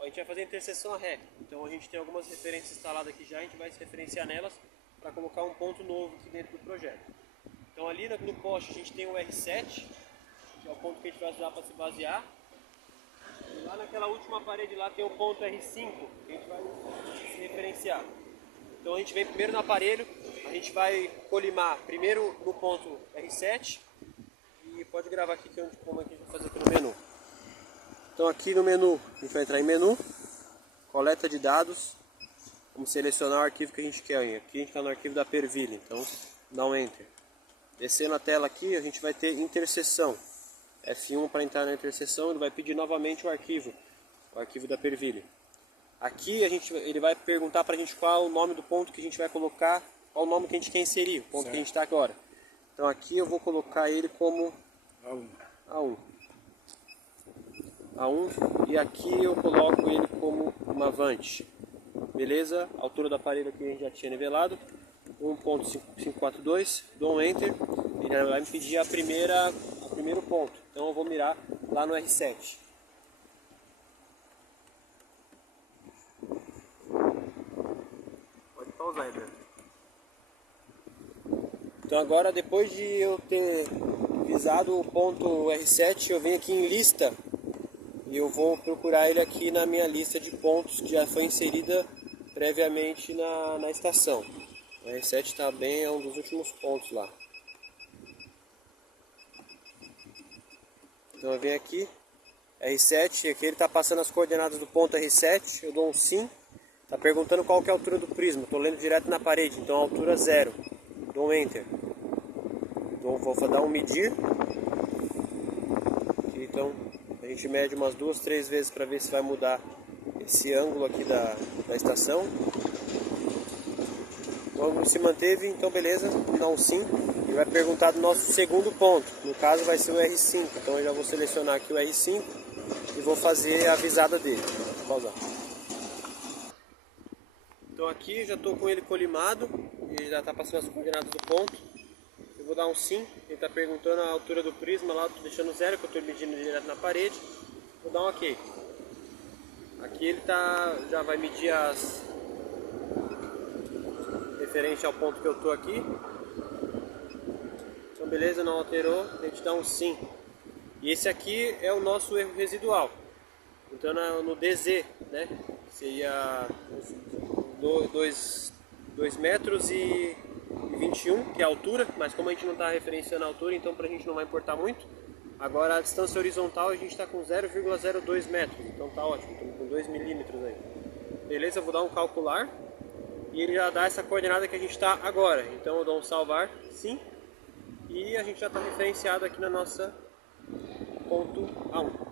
a gente vai fazer a interseção a ré. Então a gente tem algumas referências instaladas aqui já, a gente vai se referenciar nelas para colocar um ponto novo aqui dentro do projeto. Então ali no poste a gente tem o R7, que é o ponto que a gente vai usar para se basear. E lá naquela última parede lá tem o ponto R5, que a gente vai se referenciar. Então a gente vem primeiro no aparelho, a gente vai colimar primeiro no ponto R7. E pode gravar aqui como é que a gente vai fazer aqui no menu. Então aqui no menu, a gente vai entrar em menu, coleta de dados, vamos selecionar o arquivo que a gente quer. Aqui a gente está no arquivo da Perville, então dá um Enter. Descendo a tela aqui, a gente vai ter interseção. F1 para entrar na interseção, ele vai pedir novamente o arquivo da Perville. Aqui ele vai perguntar para a gente qual é o nome do ponto que a gente vai colocar, qual o nome que a gente quer inserir, o ponto certo. Que a gente está agora. Então aqui eu vou colocar ele como A1. E aqui eu coloco ele como uma Avante. Beleza? A altura do aparelho aqui a gente já tinha nivelado. 1.542, dou um Enter, ele vai me pedir o primeiro ponto. Então eu vou mirar lá no R7. Pode pausar, Heber. Então agora, depois de eu ter visado o ponto R7, eu venho aqui em lista e eu vou procurar ele aqui na minha lista de pontos que já foi inserida previamente na estação. O R7 está bem, é um dos últimos pontos lá. Então eu venho aqui, R7, aqui ele está passando as coordenadas do ponto R7, eu dou um sim. Está perguntando qual que é a altura do prisma, estou lendo direto na parede, então a altura 0. Dou um Enter. Então vou dar um medir. Aqui, então a gente mede umas 2, 3 vezes para ver se vai mudar esse ângulo aqui da estação. O ângulo se manteve, então beleza, vou dar um sim. E vai perguntar do nosso segundo ponto, no caso vai ser o R5. Então eu já vou selecionar aqui o R5 e vou fazer a visada dele. Vou pausar. Então aqui eu já estou com ele colimado, ele já está passando as coordenadas do ponto. Eu vou dar um sim, ele está perguntando a altura do prisma lá, estou deixando 0, que eu estou medindo direto na parede. Vou dar um OK. Aqui ele já vai medir as referente ao ponto que eu estou aqui. Então beleza, não alterou, a gente dá um sim. E esse aqui é o nosso erro residual. Então no DZ, né, seria 2 metros e 21, que é a altura, mas como a gente não está referenciando a altura, então para a gente não vai importar muito. Agora a distância horizontal a gente está com 0,02 metros, então tá ótimo, estamos com 2 milímetros aí. Beleza, eu vou dar um calcular e ele já dá essa coordenada que a gente está agora. Então eu dou um salvar, sim, e a gente já está referenciado aqui na nossa ponto A1.